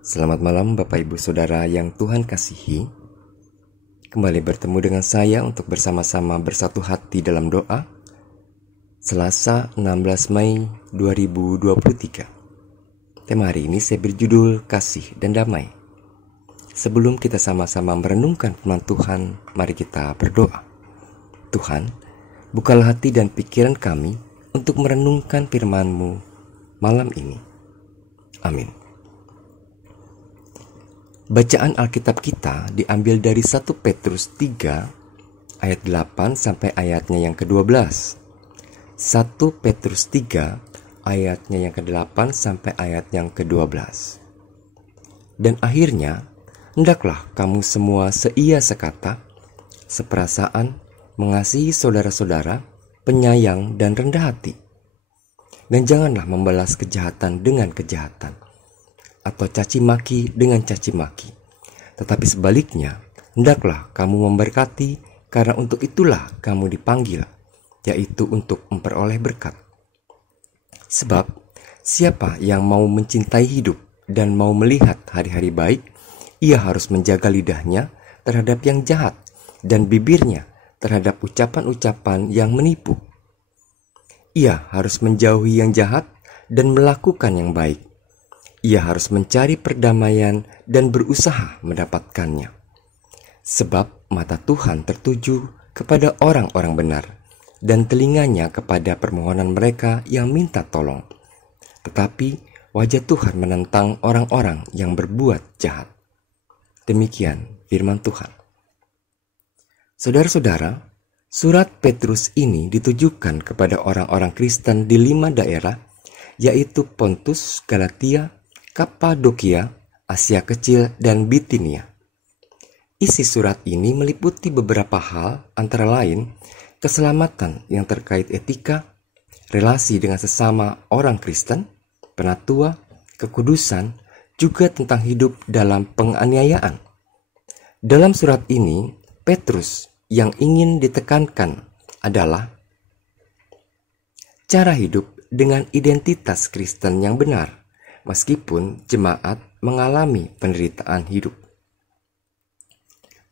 Selamat malam Bapak Ibu Saudara yang Tuhan kasihi. Kembali bertemu dengan saya untuk bersama-sama bersatu hati dalam doa. Selasa 16 Mei 2023. Tema hari ini saya berjudul Kasih dan Damai. Sebelum kita sama-sama merenungkan firman Tuhan, mari kita berdoa. Tuhan, bukalah hati dan pikiran kami untuk merenungkan firman-Mu malam ini. Amin. Bacaan Alkitab kita diambil dari 1 Petrus 3 ayat 8 sampai ayatnya yang ke-12. 1 Petrus 3 ayatnya yang ke-8 sampai ayat yang ke-12. Dan akhirnya, hendaklah kamu semua seia sekata, seperasaan, mengasihi saudara-saudara, penyayang dan rendah hati. Dan janganlah membalas kejahatan dengan kejahatan, atau caci maki dengan caci maki. Tetapi sebaliknya, hendaklah kamu memberkati, karena untuk itulah kamu dipanggil, yaitu untuk memperoleh berkat. Sebab, siapa yang mau mencintai hidup dan mau melihat hari-hari baik, ia harus menjaga lidahnya terhadap yang jahat dan bibirnya terhadap ucapan-ucapan yang menipu. Ia harus menjauhi yang jahat dan melakukan yang baik. Ia harus mencari perdamaian dan berusaha mendapatkannya. Sebab mata Tuhan tertuju kepada orang-orang benar, dan telinganya kepada permohonan mereka yang minta tolong. Tetapi wajah Tuhan menentang orang-orang yang berbuat jahat. Demikian firman Tuhan. Saudara-saudara, surat Petrus ini ditujukan kepada orang-orang Kristen di 5 daerah, yaitu Pontus, Galatia, Kapadokia, Asia Kecil, dan Bitinia. Isi surat ini meliputi beberapa hal, antara lain keselamatan yang terkait etika, relasi dengan sesama orang Kristen, penatua, kekudusan, juga tentang hidup dalam penganiayaan. Dalam surat ini, Petrus yang ingin ditekankan adalah cara hidup dengan identitas Kristen yang benar, meskipun jemaat mengalami penderitaan hidup.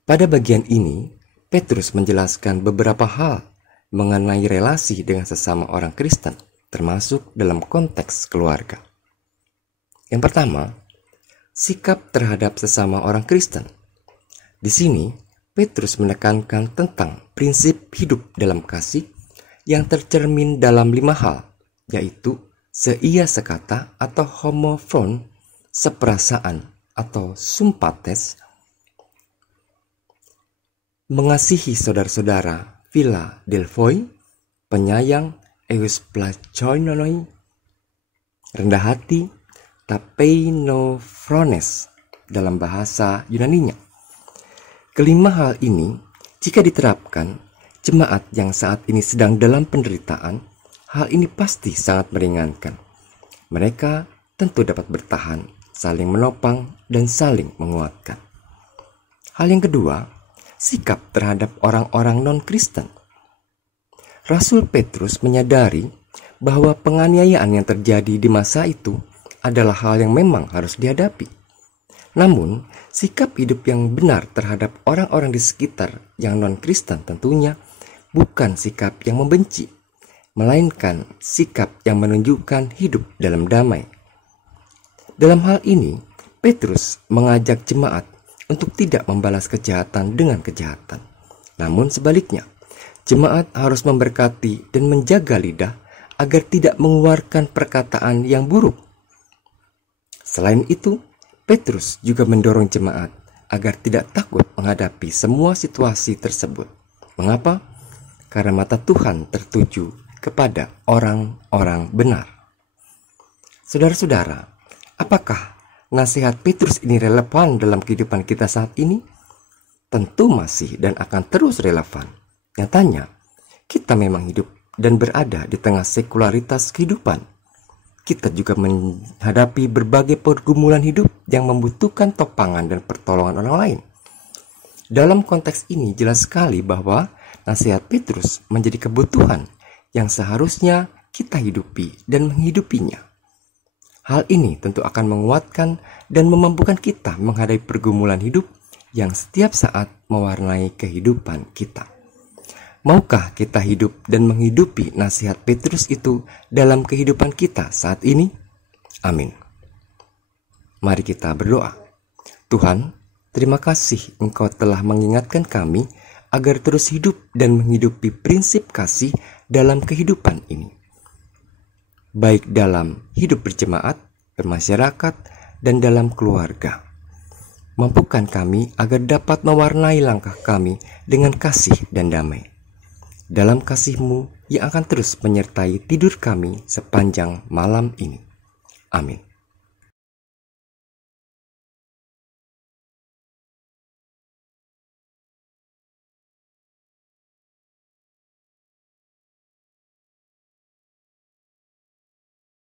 Pada bagian ini, Petrus menjelaskan beberapa hal mengenai relasi dengan sesama orang Kristen, termasuk dalam konteks keluarga. Yang pertama, sikap terhadap sesama orang Kristen. Di sini, Petrus menekankan tentang prinsip hidup dalam kasih yang tercermin dalam 5 hal, yaitu seia sekata atau homofron, seperasaan atau sumpates, mengasihi saudara-saudara Philadelphoi, penyayang eusplachoinoi, rendah hati tapeinophrones dalam bahasa Yunaninya. Kelima hal ini, jika diterapkan, jemaat yang saat ini sedang dalam penderitaan, hal ini pasti sangat meringankan. Mereka tentu dapat bertahan, saling menopang, dan saling menguatkan. Hal yang kedua, sikap terhadap orang-orang non-Kristen. Rasul Petrus menyadari bahwa penganiayaan yang terjadi di masa itu adalah hal yang memang harus dihadapi. Namun, sikap hidup yang benar terhadap orang-orang di sekitar yang non-Kristen tentunya bukan sikap yang membenci, melainkan sikap yang menunjukkan hidup dalam damai. Dalam hal ini, Petrus mengajak jemaat untuk tidak membalas kejahatan dengan kejahatan. Namun sebaliknya, jemaat harus memberkati dan menjaga lidah agar tidak mengeluarkan perkataan yang buruk. Selain itu, Petrus juga mendorong jemaat agar tidak takut menghadapi semua situasi tersebut. Mengapa? Karena mata Tuhan tertuju kepada orang-orang benar. Saudara-saudara, apakah nasihat Petrus ini relevan dalam kehidupan kita saat ini? Tentu masih dan akan terus relevan. Nyatanya, kita memang hidup dan berada di tengah sekularitas kehidupan. Kita juga menghadapi berbagai pergumulan hidup yang membutuhkan topangan dan pertolongan orang lain. Dalam konteks ini jelas sekali bahwa nasihat Petrus menjadi kebutuhan yang seharusnya kita hidupi dan menghidupinya. Hal ini tentu akan menguatkan dan memampukan kita menghadapi pergumulan hidup yang setiap saat mewarnai kehidupan kita. Maukah kita hidup dan menghidupi nasihat Petrus itu dalam kehidupan kita saat ini? Amin. Mari kita berdoa. Tuhan, terima kasih Engkau telah mengingatkan kami agar terus hidup dan menghidupi prinsip kasih dalam kehidupan ini, baik dalam hidup berjemaat, bermasyarakat, dan dalam keluarga. Mampukan kami agar dapat mewarnai langkah kami dengan kasih dan damai. Dalam kasih-Mu yang akan terus menyertai tidur kami sepanjang malam ini. Amin.